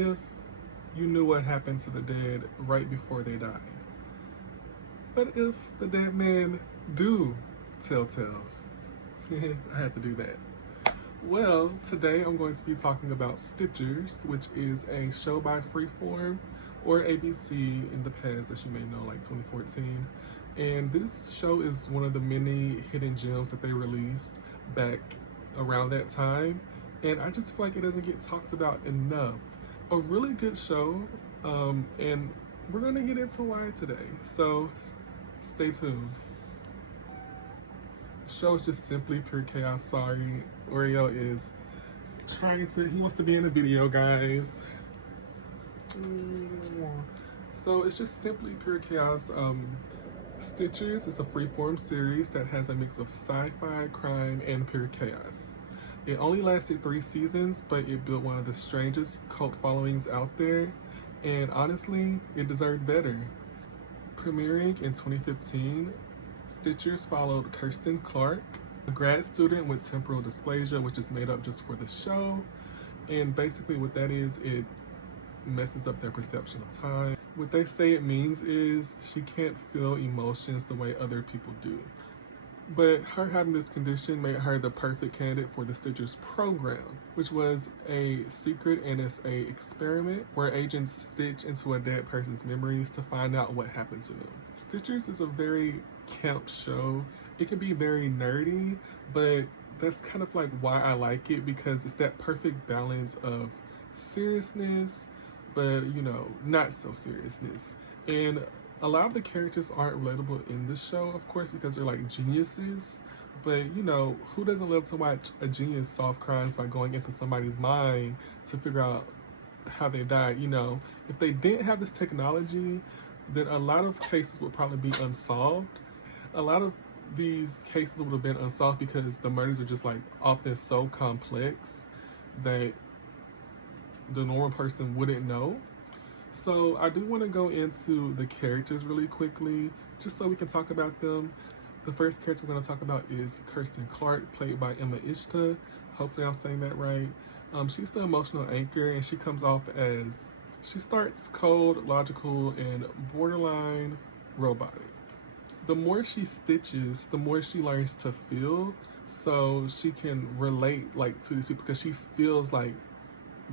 if you knew what happened to the dead right before they died? What if the dead men do tell tales? I had to do that. Well, today I'm going to be talking about Stitchers, which is a show by Freeform or ABC in the past, as you may know, like 2014. And this show is one of the many hidden gems that they released back around that time. And I just feel like it doesn't get talked about enough. A really good show, and we're going to get into why today. So stay tuned. The show is just simply pure chaos. Sorry, Oreo is he wants to be in the video, guys. So it's just simply pure chaos. Stitchers is a freeform series that has a mix of sci-fi, crime, and pure chaos. It only lasted 3 seasons, but it built one of the strangest cult followings out there, and honestly, it deserved better. Premiering in 2015, Stitchers followed Kirsten Clark, a grad student with temporal dysplasia, which is made up just for the show. And basically what that is, it messes up their perception of time. What they say it means is she can't feel emotions the way other people do. But her having this condition made her the perfect candidate for the Stitchers program, which was a secret NSA experiment where agents stitch into a dead person's memories to find out what happened to them. Stitchers is a very camp show. It can be very nerdy, but that's kind of like why I like it, because it's that perfect balance of seriousness, but not so seriousness. And a lot of the characters aren't relatable in this show, of course, because they're like geniuses. But who doesn't love to watch a genius solve crimes by going into somebody's mind to figure out how they died? If they didn't have this technology, then a lot of cases would probably be unsolved. A lot of these cases would have been unsolved because the murders are just like often so complex that the normal person wouldn't know. So I do want to go into the characters really quickly, just so we can talk about them. The first character we're going to talk about is Kirsten Clark, played by Emma Ishta. Hopefully I'm saying that right. She's the emotional anchor, and she comes off as, she starts cold, logical, and borderline robotic. The more she stitches, the more she learns to feel, so she can relate to these people, because she feels like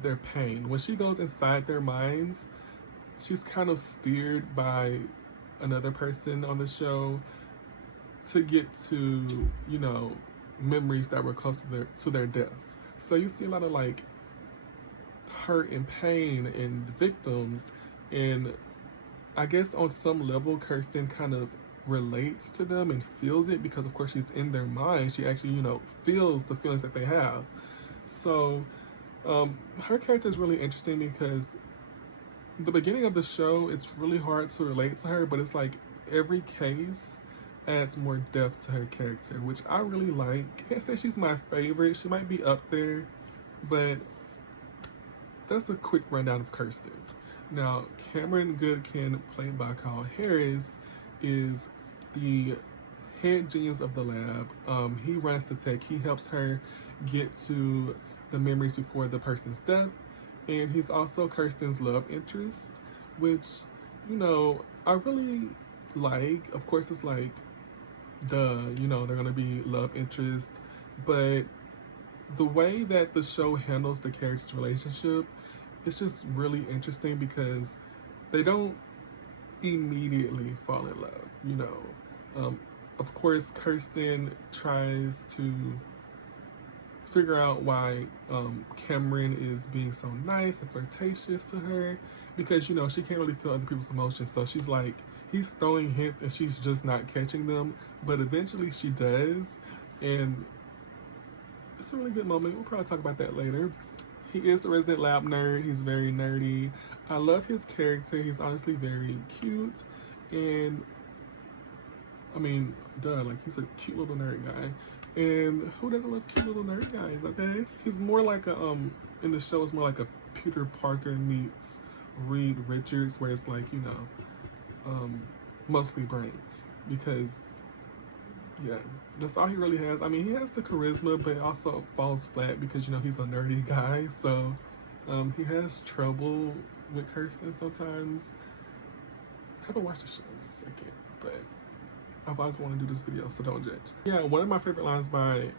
their pain. When she goes inside their minds, she's kind of steered by another person on the show to get to, memories that were close to their deaths. So you see a lot of hurt and pain in the victims, and I guess on some level Kirsten kind of relates to them and feels it, because of course she's in their mind. She actually, feels the feelings that they have. So her character is really interesting because the beginning of the show, it's really hard to relate to her, but it's like every case adds more depth to her character, which I really like. I can't say she's my favorite. She might be up there, but that's a quick rundown of Kirsten. Now, Cameron Goodkin, played by Kyle Harris, is the head genius of the lab. He runs the tech. He helps her get to the memories before the person's death. And he's also Kirsten's love interest, which, I really like. Of course, it's like, they're going to be love interest. But the way that the show handles the characters' relationship, it's just really interesting because they don't immediately fall in love, Of course, Kirsten tries to figure out why Cameron is being so nice and flirtatious to her, because she can't really feel other people's emotions. So she's like, he's throwing hints and she's just not catching them, but eventually she does, and it's a really good moment. We'll probably talk about that later. He is the resident lab nerd. He's very nerdy. I love his character. He's honestly very cute, and I mean, he's a cute little nerd guy. And who doesn't love cute little nerd guys, okay? He's more like in the show, it's more like a Peter Parker meets Reed Richards, where it's like, mostly brains. Because, yeah, that's all he really has. I mean, he has the charisma, but it also falls flat because, he's a nerdy guy. So, He has trouble with Kirsten sometimes. I haven't watched the show in a second, but I've always wanted to do this video, so don't judge. Yeah, one of my favorite lines by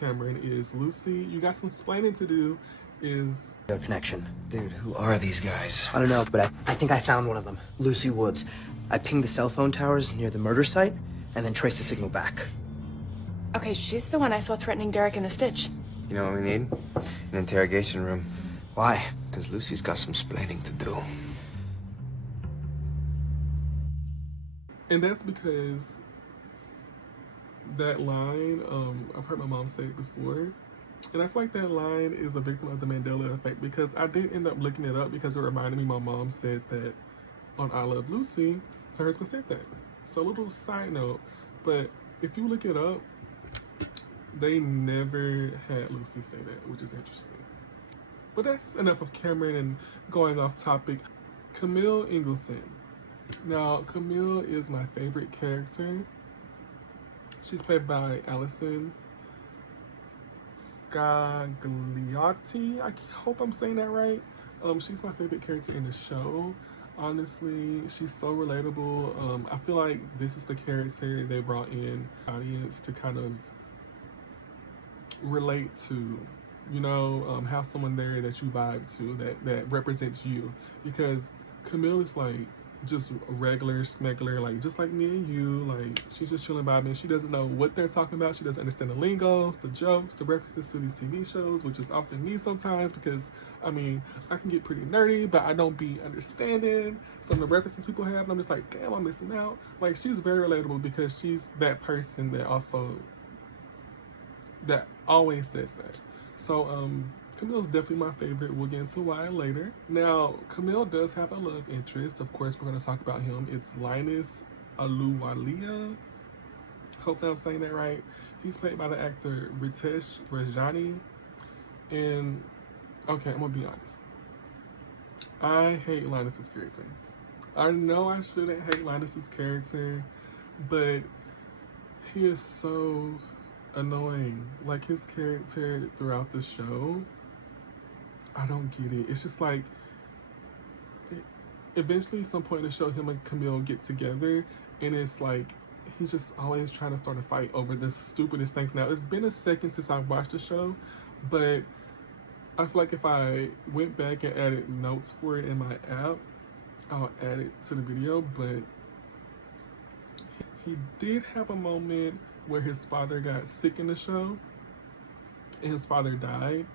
Cameron is, "Lucy, you got some splaining to do," is... No connection. Dude, who are these guys? I don't know, but I think I found one of them. Lucy Woods. I pinged the cell phone towers near the murder site, and then traced the signal back. Okay, she's the one I saw threatening Derek in the Stitch. You know what we need? An interrogation room. Why? Because Lucy's got some splaining to do. And that's because that line, I've heard my mom say it before, and I feel like that line is a victim of the Mandela effect, because I did end up looking it up because it reminded me my mom said that on I Love Lucy, her husband said that. So a little side note, but if you look it up, they never had Lucy say that, which is interesting. But that's enough of Cameron and going off topic. Camille Ingleson. Now, Camille is my favorite character. She's played by Allison Scagliotti. I hope I'm saying that right. She's my favorite character in the show. Honestly, she's so relatable. I feel like this is the character they brought in audience to kind of relate to, you know, have someone there that you vibe to, that represents you. Because Camille is like just regular smuggler, like just like me and you. Like, she's just chilling by me. She doesn't know what they're talking about. She doesn't understand the lingos, the jokes, the references to these TV shows, which is often me sometimes, because I mean, I can get pretty nerdy, but I don't be understanding some of the references people have, and I'm just like, damn, I'm missing out. Like, she's very relatable because she's that person that always says that. So Camille's definitely my favorite. We'll get into why later. Now, Camille does have a love interest. Of course, we're going to talk about him. It's Linus Aluwalia. Hopefully I'm saying that right. He's played by the actor Ritesh Rajani. And, okay, I'm going to be honest. I hate Linus's character. I know I shouldn't hate Linus's character, but he is so annoying. Like, his character throughout the show, I don't get it. It's just like, eventually some point in the show, him and Camille get together, and it's like he's just always trying to start a fight over the stupidest things. Now, it's been a second since I watched the show, but I feel like if I went back and added notes for it in my app, I'll add it to the video. But he did have a moment where his father got sick in the show, and his father died.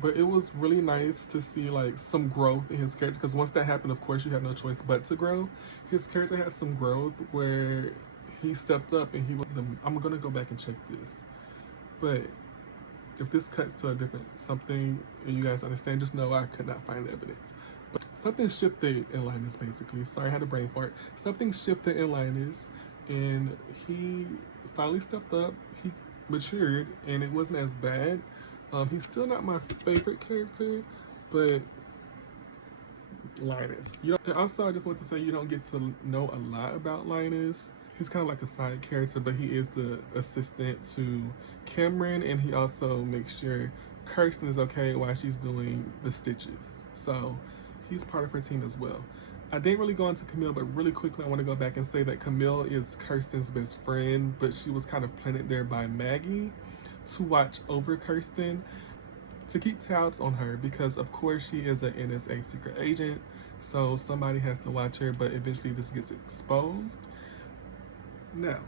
But it was really nice to see like some growth in his character, because once that happened, of course, you have no choice but to grow. His character had some growth where he stepped up and he was I'm gonna go back and check this. But if this cuts to a different something and you guys understand, just know I could not find the evidence. But something shifted in Linus, basically. Sorry, I had a brain fart. Something shifted in Linus, and he finally stepped up. He matured, and it wasn't as bad. He's still not my favorite character, but Linus. Also, I just want to say, you don't get to know a lot about Linus. He's kind of like a side character, but he is the assistant to Cameron, and he also makes sure Kirsten is okay while she's doing the stitches. So he's part of her team as well. I didn't really go into Camille, but really quickly I want to go back and say that Camille is Kirsten's best friend, but she was kind of planted there by Maggie to watch over Kirsten, to keep tabs on her, because of course she is an NSA secret agent, so somebody has to watch her, but eventually this gets exposed. Now,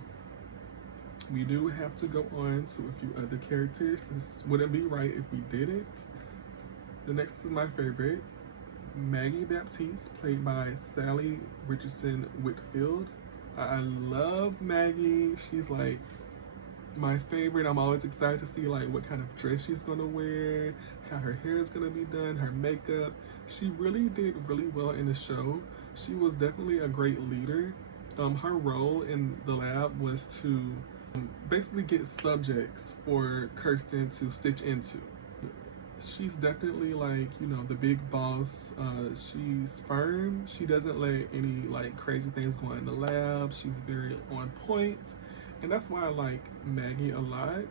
we do have to go on to a few other characters. This wouldn't be right if we didn't. The next is my favorite, Maggie Baptiste, played by Sally Richardson Whitfield. I love Maggie. She's like my favorite. I'm always excited to see like what kind of dress she's gonna wear, how her hair is gonna be done, her makeup. She really did really well in the show. She was definitely a great leader. Her role in the lab was to basically get subjects for Kirsten to stitch into. She's definitely like, you know, the big boss. She's firm. She doesn't let any like crazy things go on in the lab. She's very on point. And that's why I like Maggie a lot.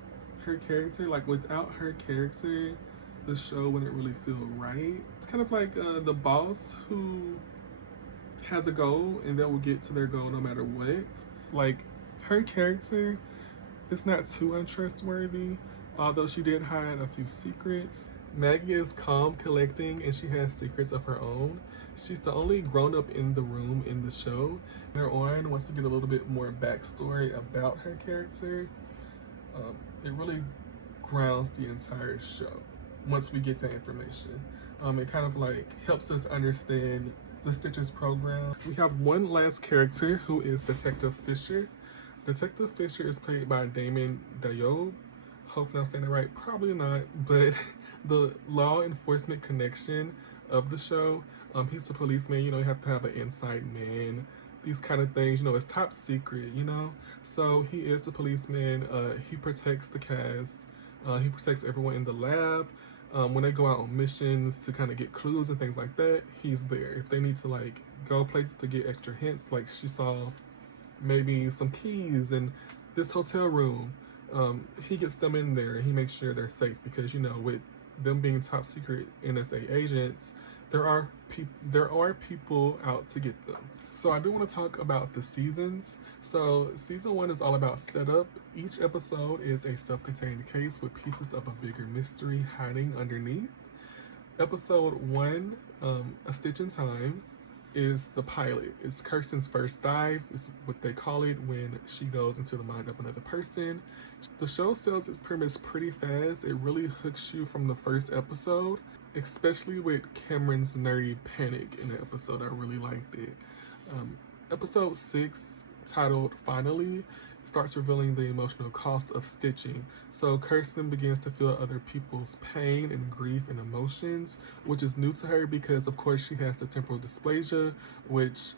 Her character, like without her character, the show wouldn't really feel right. It's kind of like the boss who has a goal and they will get to their goal no matter what. Like, her character is not too untrustworthy, although she did hide a few secrets. Maggie is calm, collecting, and she has secrets of her own. She's the only grown-up in the room in the show. Later on, once we get a little bit more backstory about her character, it really grounds the entire show once we get that information. It kind of like helps us understand the Stitches program. We have one last character who is Detective Fisher. Detective Fisher is played by Damon Dayoub. Hopefully I'm saying it right, probably not, but the law enforcement connection of the show. He's the policeman, you know, you have to have an inside man, these kind of things, you know, it's top secret, you know? So he is the policeman, he protects the cast, he protects everyone in the lab. When they go out on missions to kind of get clues and things like that, he's there. If they need to like go places to get extra hints, like she saw maybe some keys in this hotel room, he gets them in there and he makes sure they're safe because, you know, with them being top secret NSA agents, there are people out to get them. So I do want to talk about the seasons. So season 1 is all about setup. Each episode is a self-contained case with pieces of a bigger mystery hiding underneath. Episode 1, A Stitch in Time, is the pilot. It's Kirsten's first dive. It's what they call it when she goes into the mind of another person. The show sells its premise pretty fast. It really hooks you from the first episode, especially with Cameron's nerdy panic in the episode. I really liked it. Episode 6, titled Finally, starts revealing the emotional cost of stitching. So Kirsten begins to feel other people's pain and grief and emotions, which is new to her because of course she has the temporal dysplasia, which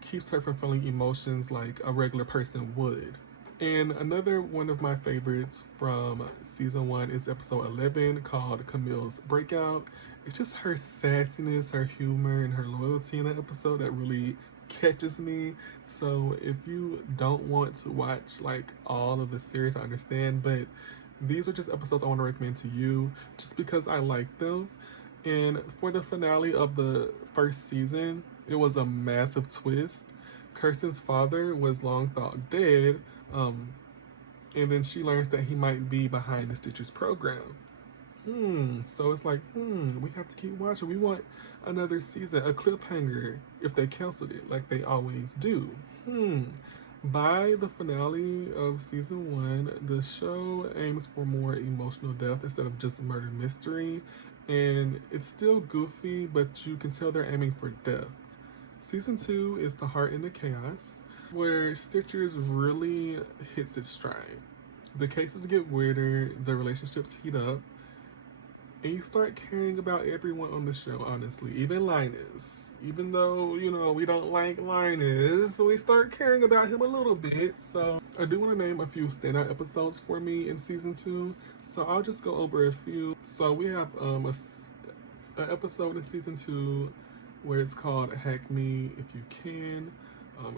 keeps her from feeling emotions like a regular person would. And another one of my favorites from season 1 is episode 11, called Camille's Breakout. It's just her sassiness, her humor, and her loyalty in that episode that really catches me. So if you don't want to watch like all of the series, I understand, but these are just episodes I want to recommend to you just because I like them. And for the finale of the first season, it was a massive twist. Kirsten's father was long thought dead, and then she learns that he might be behind the Stitches program. So it's like, we have to keep watching. We want another season, a cliffhanger, if they canceled it, like they always do. By the finale of season 1, the show aims for more emotional depth instead of just murder mystery, and it's still goofy, but you can tell they're aiming for depth. Season 2 is The Heart in the Chaos, where Stitches really hits its stride. The cases get weirder, the relationships heat up, and you start caring about everyone on the show, honestly. Even Linus. Even though, you know, we don't like Linus, we start caring about him a little bit. So I do want to name a few standout episodes for me in season 2. So I'll just go over a few. So we have an episode in season 2 where it's called Hack Me If You Can.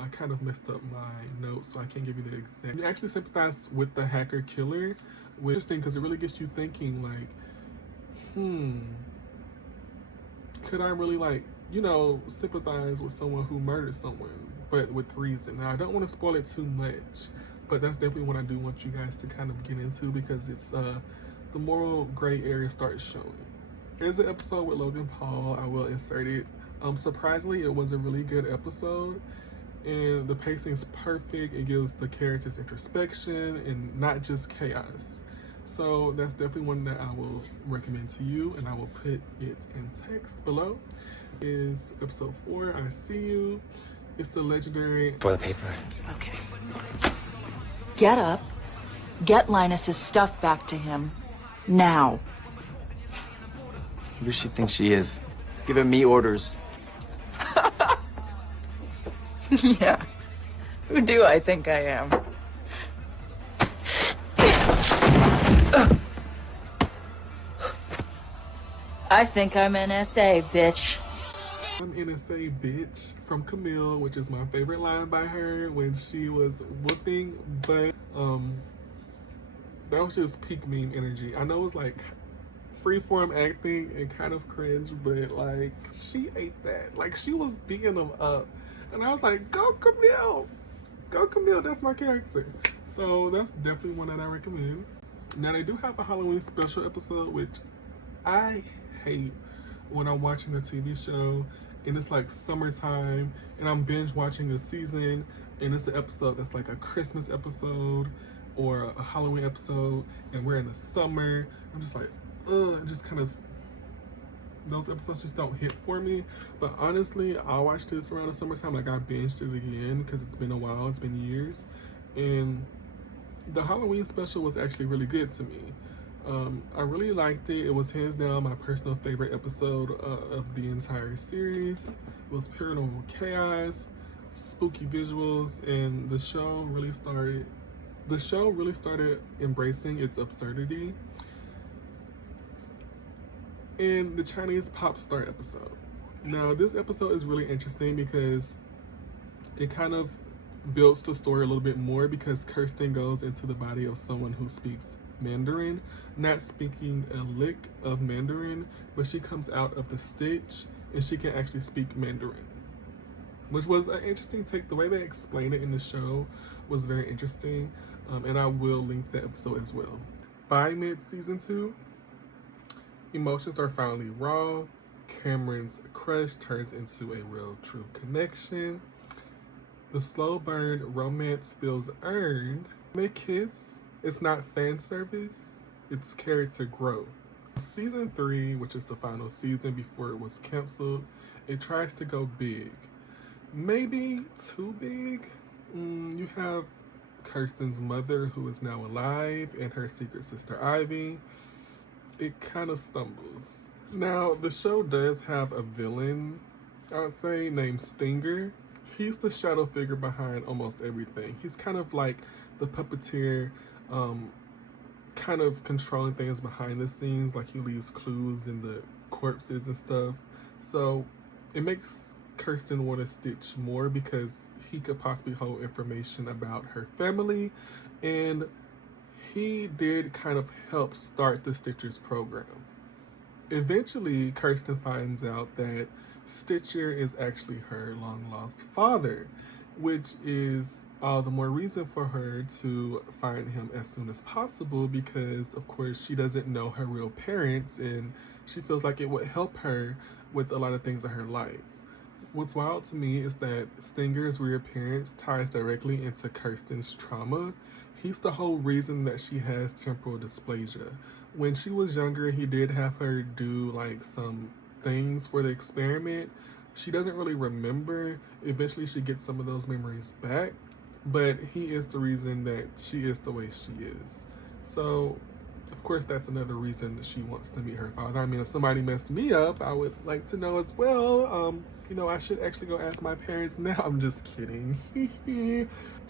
I kind of messed up my notes, so I can't give you the exact. You actually sympathize with the hacker killer, which is interesting because it really gets you thinking like, could I really like, you know, sympathize with someone who murdered someone, but with reason? Now, I don't want to spoil it too much, but that's definitely what I do want you guys to kind of get into because it's the moral gray area starts showing. There's an episode with Logan Paul. I will insert it. Surprisingly, it was a really good episode, and the pacing's perfect. It gives the characters introspection and not just chaos. So that's definitely one that I will recommend to you, and I will put it in text below. Is episode 4, I See You. It's the legendary... For the paper. Okay. Get up. Get Linus's stuff back to him. Now. Who does she think she is? Giving me orders. Yeah. Who do I think I am? I think I'm NSA, bitch. I'm NSA, bitch, from Camille, which is my favorite line by her when she was whooping, but that was just peak meme energy. I know it's like freeform acting and kind of cringe, but like she ate that. Like she was beating them up, and I was like, "Go Camille, go Camille." That's my character. So that's definitely one that I recommend. Now they do have a Halloween special episode, which I hate when I'm watching a TV show and it's like summertime and I'm binge watching a season and it's an episode that's like a Christmas episode or a Halloween episode and we're in the summer. I'm just like, ugh, just kind of, those episodes just don't hit for me. But honestly, I watched this around the summertime. Like I binged it again because it's been a while, it's been years. And the Halloween special was actually really good to me. I really liked it. It was hands down my personal favorite episode of the entire series. It was paranormal chaos, spooky visuals, and the show really started embracing its absurdity. And the Chinese pop star episode. Now, this episode is really interesting because it kind of builds the story a little bit more because Kirsten goes into the body of someone who speaks Mandarin, not speaking a lick of Mandarin, but she comes out of the stitch and she can actually speak Mandarin, which was an interesting take. The way they explained it in the show was very interesting, and I will link that episode as well. By mid-season 2, emotions are finally raw. Cameron's crush turns into a real true connection. The slow burn romance feels earned. They kiss. It's not fan service, it's character growth. Season 3, which is the final season before it was canceled, it tries to go big. Maybe too big. You have Kirsten's mother, who is now alive, and her secret sister Ivy. It kind of stumbles. Now, the show does have a villain, I would say, named Stinger. He's the shadow figure behind almost everything. He's kind of like the puppeteer, kind of controlling things behind the scenes, like he leaves clues in the corpses and stuff. So it makes Kirsten want to Stitch more because he could possibly hold information about her family, and he did kind of help start the Stitchers program. Eventually, Kirsten finds out that Stitcher is actually her long-lost father, which is all the more reason for her to find him as soon as possible because, of course, she doesn't know her real parents and she feels like it would help her with a lot of things in her life. What's wild to me is that Stinger's reappearance ties directly into Kirsten's trauma. He's the whole reason that she has temporal dysplasia. When she was younger, he did have her do like some things for the experiment. She doesn't really remember. Eventually she gets some of those memories back, but he is the reason that she is the way she is. So of course that's another reason that she wants to meet her father. I mean, if somebody messed me up, I would like to know as well. I should actually go ask my parents now. I'm just kidding.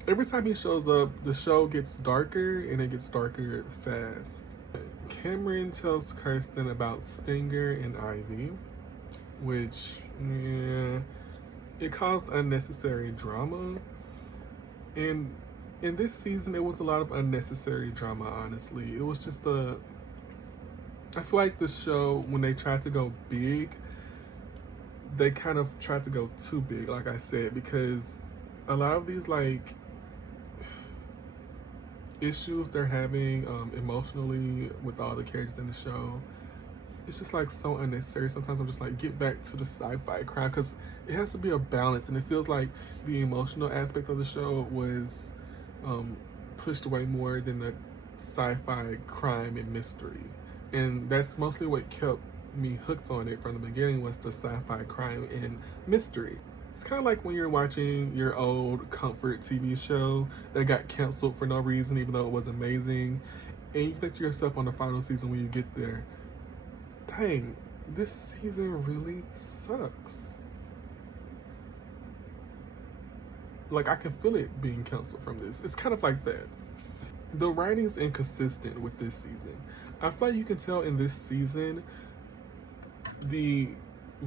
Every time he shows up, the show gets darker and it gets darker fast. Cameron tells Kirsten about Stinger and Ivy, which, it caused unnecessary drama. And in this season, it was a lot of unnecessary drama, honestly. It was just I feel like the show, when they tried to go big, they kind of tried to go too big, like I said, because a lot of these, like, issues they're having emotionally with all the characters in the show, it's just like so unnecessary. Sometimes I'm just like, get back to the sci-fi crime, because it has to be a balance, and it feels like the emotional aspect of the show was pushed way more than the sci-fi crime and mystery, and that's mostly what kept me hooked on it from the beginning, was the sci-fi crime and mystery. It's kind of like when you're watching your old comfort TV show that got canceled for no reason, even though it was amazing, and you think to yourself on the final season when you get there, dang, this season really sucks. Like, I can feel it being canceled from this. It's kind of like that. The writing's inconsistent with this season. I feel like you can tell in this season, the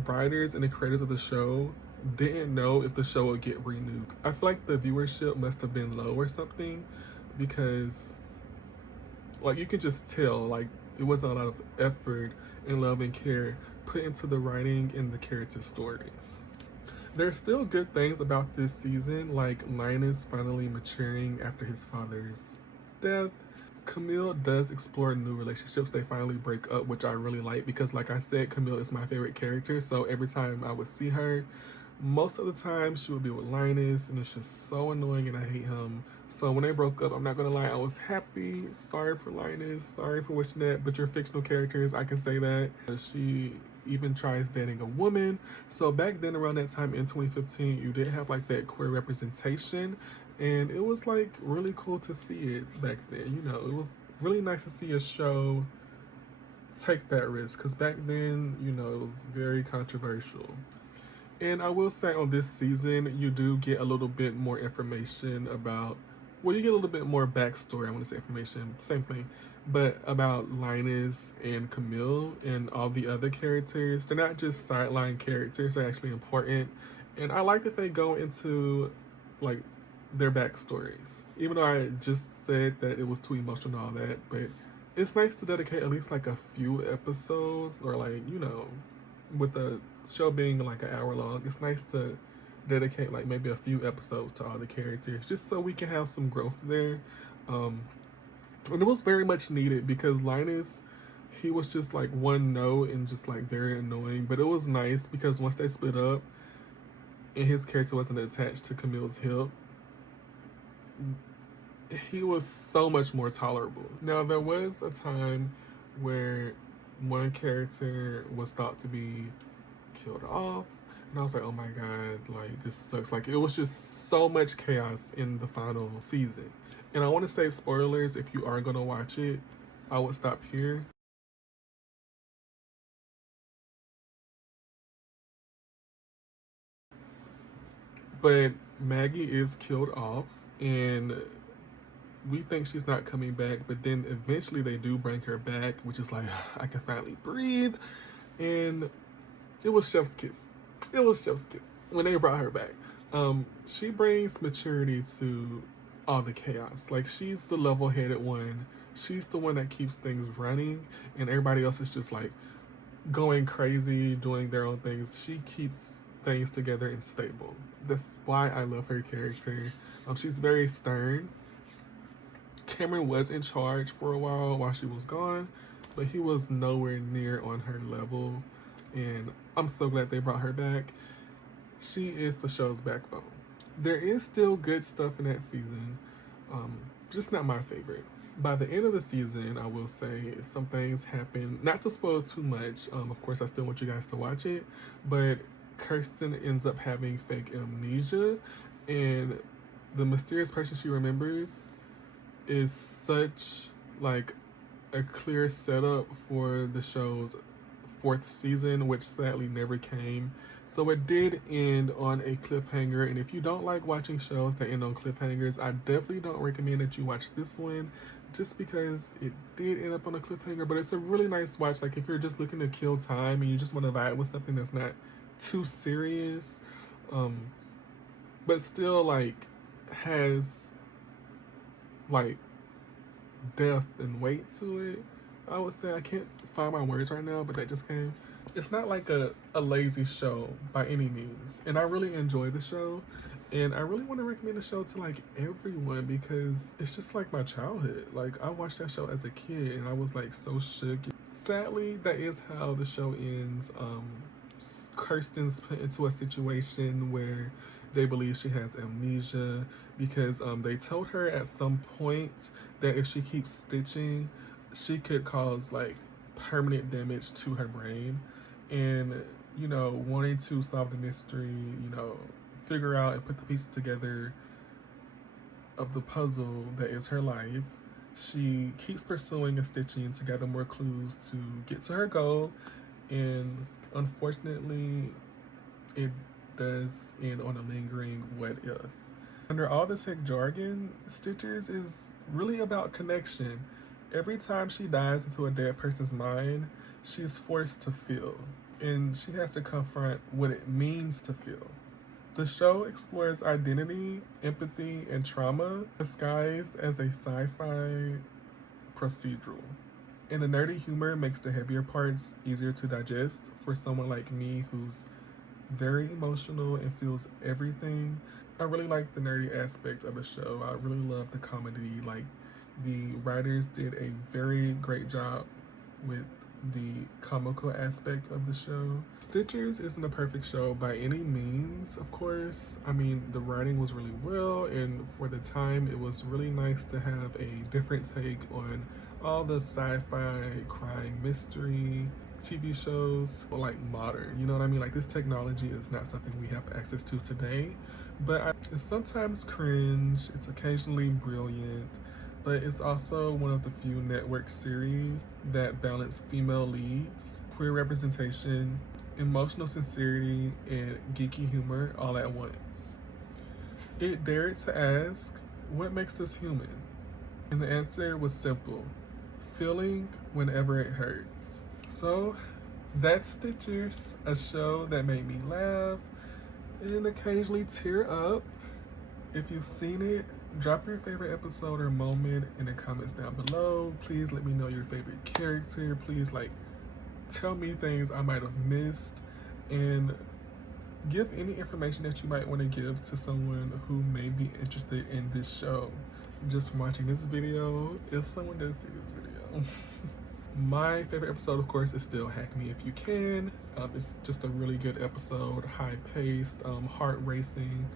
writers and the creators of the show didn't know if the show would get renewed. I feel like the viewership must have been low or something, because like you can just tell, like, It wasn't a lot of effort and love and care put into the writing and the character stories. There's still good things about this season, like Linus finally maturing after his father's death. Camille does explore new relationships. They finally break up, which I really like because, like I said, Camille is my favorite character. So every time I would see her, most of the time she would be with Linus, and it's just so annoying and I hate him. So when they broke up, I'm not gonna lie, I was happy. Sorry for Linus, sorry for wishing that, but you're fictional characters, I can say that. She even tries dating a woman. So back then, around that time in 2015, you did have like that queer representation, and it was like really cool to see it back then. You know, it was really nice to see a show take that risk, because back then, you know, it was very controversial. And I will say on this season, you do get a little bit more information about, well, you get a little bit more backstory. I want to say information, same thing, but about Linus and Camille and all the other characters. They're not just sideline characters, they're actually important. And I like that they go into like their backstories. Even though I just said that it was too emotional and all that, but it's nice to dedicate at least like a few episodes, or like, you know, with the show being like an hour long, it's nice to dedicate like maybe a few episodes to all the characters, just so we can have some growth there. And it was very much needed because Linus, he was just like one note and just like very annoying. But it was nice because once they split up and his character wasn't attached to Camille's hip, he was so much more tolerable. Now, there was a time where one character was thought to be killed off, and I was like, oh my god, like, this sucks. Like, it was just so much chaos in the final season. And I want to say spoilers, if you are going to watch it, I would stop here. But Maggie is killed off, and we think she's not coming back, but then eventually they do bring her back, which is like, I can finally breathe. And it was chef's kiss. It was chef's kiss when they brought her back. She brings maturity to all the chaos. Like, she's the level-headed one. She's the one that keeps things running, and everybody else is just like going crazy, doing their own things. She keeps things together and stable. That's why I love her character. She's very stern. Cameron was in charge for a while she was gone, but he was nowhere near on her level, and I'm so glad they brought her back. She is the show's backbone. There is still good stuff in that season, just not my favorite. By the end of the season, I will say some things happen. Not to spoil too much, of course I still want you guys to watch it, but Kirsten ends up having fake amnesia, and the mysterious person she remembers is such like a clear setup for the show's 4th season, which sadly never came. So it did end on a cliffhanger, and if you don't like watching shows that end on cliffhangers, I definitely don't recommend that you watch this one, just because it did end up on a cliffhanger. But it's a really nice watch. Like, if you're just looking to kill time and you just want to vibe with something that's not too serious, but still like has like depth and weight to it, I would say. I can't find my words right now, but that just came. It's not like a lazy show by any means, and I really enjoy the show, and I really want to recommend the show to like everyone because it's just like my childhood. Like, I watched that show as a kid and I was like so shook. Sadly, that is how the show ends. Kirsten's put into a situation where they believe she has amnesia because they told her at some point that if she keeps stitching, she could cause like permanent damage to her brain. And, you know, wanting to solve the mystery, you know, figure out and put the pieces together of the puzzle that is her life, she keeps pursuing and stitching to gather more clues to get to her goal. And unfortunately, it does end on a lingering what if. Under all the tech jargon, Stitchers is really about connection. Every time she dives into a dead person's mind, she's forced to feel, and she has to confront what it means to feel. The show explores identity, empathy, and trauma disguised as a sci-fi procedural. And the nerdy humor makes the heavier parts easier to digest for someone like me who's very emotional and feels everything. I really like the nerdy aspect of the show. I really love the comedy. Like, the writers did a very great job with the comical aspect of the show. Stitchers isn't a perfect show by any means, of course. I mean, the writing was really well, and for the time, it was really nice to have a different take on all the sci-fi, crime, mystery TV shows, like modern, you know what I mean? Like, this technology is not something we have access to today, but it's sometimes cringe, it's occasionally brilliant, but it's also one of the few network series that balance female leads, queer representation, emotional sincerity, and geeky humor all at once. It dared to ask, what makes us human? And the answer was simple: feeling whenever it hurts. So that's Stitchers, a show that made me laugh and occasionally tear up. If you've seen it, drop your favorite episode or moment in the comments down below. Please let me know your favorite character. Please, like, tell me things I might have missed, and give any information that you might want to give to someone who may be interested in this show. Just from watching this video, if someone does see this video. My favorite episode, of course, is still Hack Me If You Can. It's just a really good episode, high-paced, heart-racing,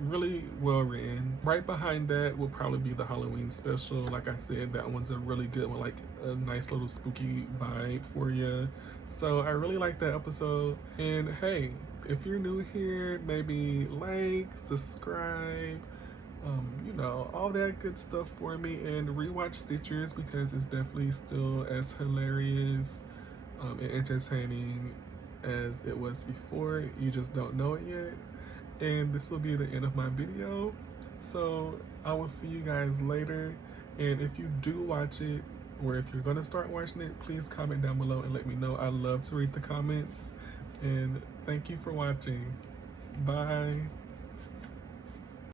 really well written. Right behind that will probably be the Halloween special. Like I said, that one's a really good one, like a nice little spooky vibe for you. So I really like that episode. And hey, if you're new here, maybe like, subscribe, you know, all that good stuff for me, and rewatch Stitchers because it's definitely still as hilarious and entertaining as it was before. You just don't know it yet. And this will be the end of my video, so I will see you guys later. And if you do watch it, or if you're gonna start watching it, please comment down below and let me know. I love to read the comments. And thank you for watching. Bye.